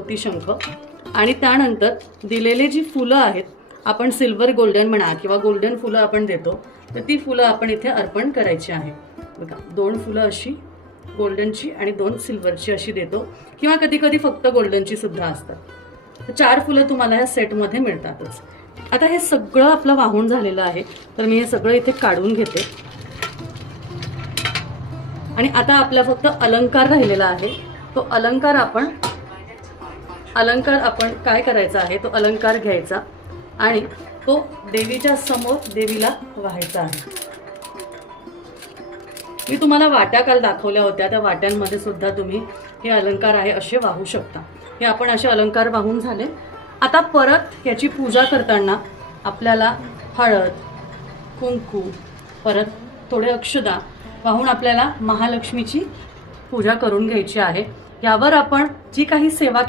मोती शंख आणि त्यानंतर दिलेले जी फुलं आहेत, आपण सिल्वर गोल्डन म्हणा किंवा गोल्डन फुलं आपण देतो, तर ती फुलं आपण इथे अर्पण करायची आहे. बघा 2 फुलं अशी गोल्डनची आणि 2 सिल्वरची अशी देतो किंवा कधी कधी फक्त गोल्डनची सुद्धा असतात. तर 4 फुलं तुम्हाला ह्या सेटमध्ये मिळतातच. आता हे सगळं आपलं वाहून झालेलं आहे, तर मी हे सगळं इथे काढून घेते. आणि आता आपला फक्त अलंकार राहिलेला आहे. तो अलंकार आपण काय करायचा आहे, तो अलंकार घ्यायचा आणि तो देवीच्या समोर देवीला वाहायचा आहे. मी तुम्हाला वाट्या काल दाखवल्या होत्या, त्या वाट्यांमध्ये सुद्धा तुम्ही हे अलंकार आहे असे वाहू शकता. हे आपण असे अलंकार वाहून झाले. आता परत याची पूजा करताना आपल्याला हळद, कुंकू, परत थोडे अक्षदा वाहून आपल्याला महालक्ष्मीची पूजा करून घ्यायची आहे. यावर आपण जी काही सेवा केली